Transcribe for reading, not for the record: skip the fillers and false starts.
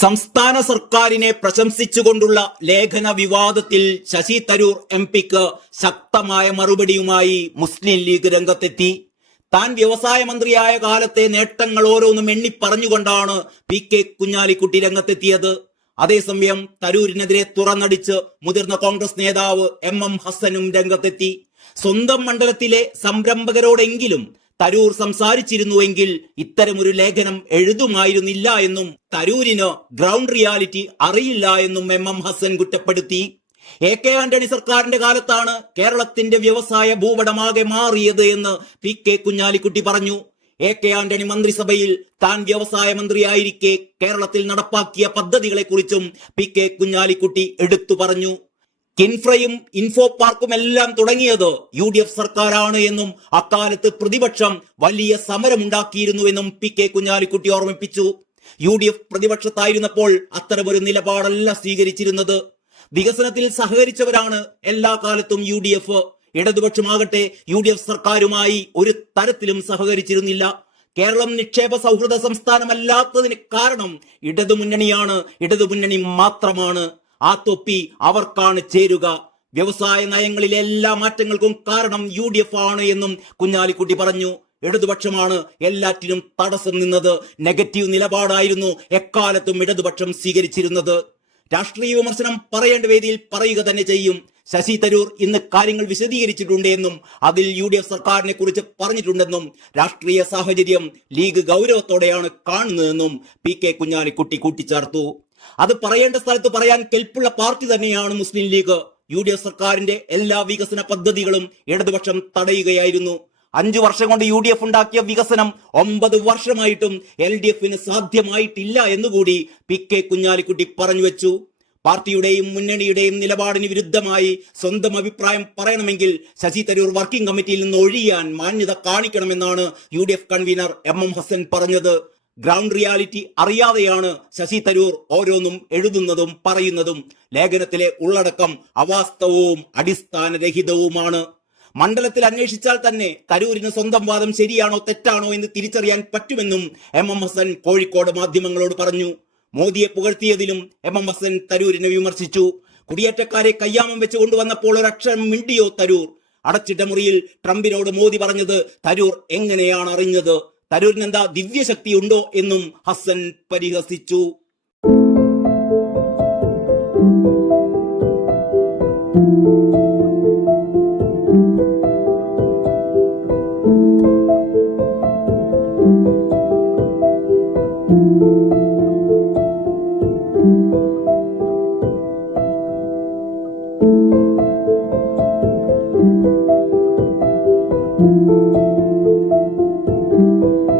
സംസ്ഥാന സർക്കാരിനെ പ്രശംസിച്ചുകൊണ്ടുള്ള ലേഖന വിവാദത്തിൽ ശശി തരൂർ എംപിക്ക് ശക്തമായ മറുപടിയുമായി മുസ്ലിം ലീഗ് രംഗത്തെത്തി. താൻ വ്യവസായ മന്ത്രിയായ കാലത്തെ നേട്ടങ്ങൾ ഓരോന്നും എണ്ണിപ്പറഞ്ഞുകൊണ്ടാണ് പി.കെ. കുഞ്ഞാലിക്കുട്ടി രംഗത്തെത്തിയത്. അതേസമയം തരൂരിനെതിരെ തുറന്നടിച്ച് മുതിർന്ന കോൺഗ്രസ് നേതാവ് എം ഹസ്സനും രംഗത്തെത്തി. സ്വന്തം മണ്ഡലത്തിലെ സംരംഭകരോടെങ്കിലും തരൂർ സംസാരിച്ചിരുന്നുവെങ്കിൽ ഇത്തരമൊരു ലേഖനം എഴുതുമായിരുന്നില്ല എന്നും തരൂരിന് ഗ്രൗണ്ട് റിയാലിറ്റി അറിയില്ല എന്നും എം ഹസ്സൻ കുറ്റപ്പെടുത്തി. എ.കെ. ആന്റണി സർക്കാരിന്റെ കാലത്താണ് കേരളത്തിന്റെ വ്യവസായ ഭൂപടമാകെ മാറിയത് എന്ന് പി.കെ. കുഞ്ഞാലിക്കുട്ടി പറഞ്ഞു. എ.കെ. ആന്റണി മന്ത്രിസഭയിൽ താൻ വ്യവസായ മന്ത്രിയായിരിക്കെ കേരളത്തിൽ നടപ്പാക്കിയ പദ്ധതികളെക്കുറിച്ചും പി.കെ. കുഞ്ഞാലിക്കുട്ടി എടുത്തു പറഞ്ഞു. കിൻഫ്രയും ഇൻഫോ പാർക്കും എല്ലാം തുടങ്ങിയത് UDF സർക്കാരാണ് എന്നും അക്കാലത്ത് പ്രതിപക്ഷം വലിയ സമരമുണ്ടാക്കിയിരുന്നുവെന്നും പി.കെ. കുഞ്ഞാലിക്കുട്ടി ഓർമ്മിപ്പിച്ചു. UDF പ്രതിപക്ഷത്തായിരുന്നപ്പോൾ അത്തരമൊരു നിലപാടല്ല സ്വീകരിച്ചിരുന്നത്. വികസനത്തിൽ സഹകരിച്ചവരാണ് എല്ലാ കാലത്തും UDF. ഇടതുപക്ഷമാകട്ടെ UDF സർക്കാരുമായി ഒരു തരത്തിലും സഹകരിച്ചിരുന്നില്ല. കേരളം നിക്ഷേപ സൗഹൃദ സംസ്ഥാനമല്ലാത്തതിന് കാരണം ഇടതുമുന്നണിയാണ്, ഇടതുമുന്നണി മാത്രമാണ്. ആ തൊപ്പി അവർക്കാണ് ചേരുക. വ്യവസായ നയങ്ങളിലെ എല്ലാ മാറ്റങ്ങൾക്കും കാരണം UDF ആണ് എന്നും കുഞ്ഞാലിക്കുട്ടി പറഞ്ഞു. ഇടതുപക്ഷമാണ് എല്ലാറ്റിനും തടസ്സം നിന്നത്. നെഗറ്റീവ് നിലപാടായിരുന്നു എക്കാലത്തും ഇടതുപക്ഷം സ്വീകരിച്ചിരുന്നത്. രാഷ്ട്രീയ വിമർശനം പറയേണ്ട വേദിയിൽ പറയുക തന്നെ ചെയ്യും. ശശി തരൂർ ഇന്ന് കാര്യങ്ങൾ വിശദീകരിച്ചിട്ടുണ്ട് എന്നും അതിൽ UDF സർക്കാരിനെ കുറിച്ച് പറഞ്ഞിട്ടുണ്ടെന്നും രാഷ്ട്രീയ സാഹചര്യം ലീഗ് ഗൗരവത്തോടെയാണ് കാണുന്നതെന്നും പി.കെ. കുഞ്ഞാലിക്കുട്ടി കൂട്ടിച്ചേർത്തു. അത് പറയേണ്ട സ്ഥലത്ത് പറയാൻ കെൽപ്പുള്ള പാർട്ടി തന്നെയാണ് മുസ്ലിം ലീഗ്. UDF സർക്കാരിന്റെ എല്ലാ വികസന പദ്ധതികളും ഇടതുപക്ഷം തടയുകയായിരുന്നു. 5 വർഷം കൊണ്ട് UDF ഉണ്ടാക്കിയ വികസനം 9 വർഷമായിട്ടും LDFന് സാധ്യമായിട്ടില്ല എന്നുകൂടി പി.കെ. കുഞ്ഞാലിക്കുട്ടി പറഞ്ഞു വെച്ചു. പാർട്ടിയുടെയും മുന്നണിയുടെയും നിലപാടിന് വിരുദ്ധമായി സ്വന്തം അഭിപ്രായം പറയണമെങ്കിൽ ശശി തരൂർ വർക്കിംഗ് കമ്മിറ്റിയിൽ നിന്ന് ഒഴിയാൻ മാന്യത കാണിക്കണമെന്നാണ് UDF കൺവീനർ എം ഹസ്സൻ പറഞ്ഞത്. ഗ്രൗണ്ട് റിയാലിറ്റി അറിയാതെയാണ് ശശി തരൂർ ഓരോന്നും എഴുതുന്നതും പറയുന്നതും. ലേഖനത്തിലെ ഉള്ളടക്കം അവാസ്തവവും അടിസ്ഥാനരഹിതവുമാണ്. മണ്ഡലത്തിൽ അന്വേഷിച്ചാൽ തന്നെ തരൂരിന് സ്വന്തം വാദം ശരിയാണോ തെറ്റാണോ എന്ന് തിരിച്ചറിയാൻ പറ്റുമെന്നും എം ഹസ്സൻ കോഴിക്കോട് മാധ്യമങ്ങളോട് പറഞ്ഞു. മോദിയെ പുകഴ്ത്തിയതിലും എം ഹസ്സൻ തരൂരിനെ വിമർശിച്ചു. കുടിയേറ്റക്കാരെ കയ്യാമം വെച്ച് കൊണ്ടുവന്നപ്പോൾ ഒരക്ഷരം മിണ്ടിയോ തരൂർ? അടച്ചിട്ട മുറിയിൽ ട്രംപിനോട് മോദി പറഞ്ഞത് തരൂർ എങ്ങനെയാണ് അറിഞ്ഞത്? തരൂരിനെന്താ ദിവ്യശക്തി ഉണ്ടോ എന്നും ഹസ്സൻ പരിഹസിച്ചു.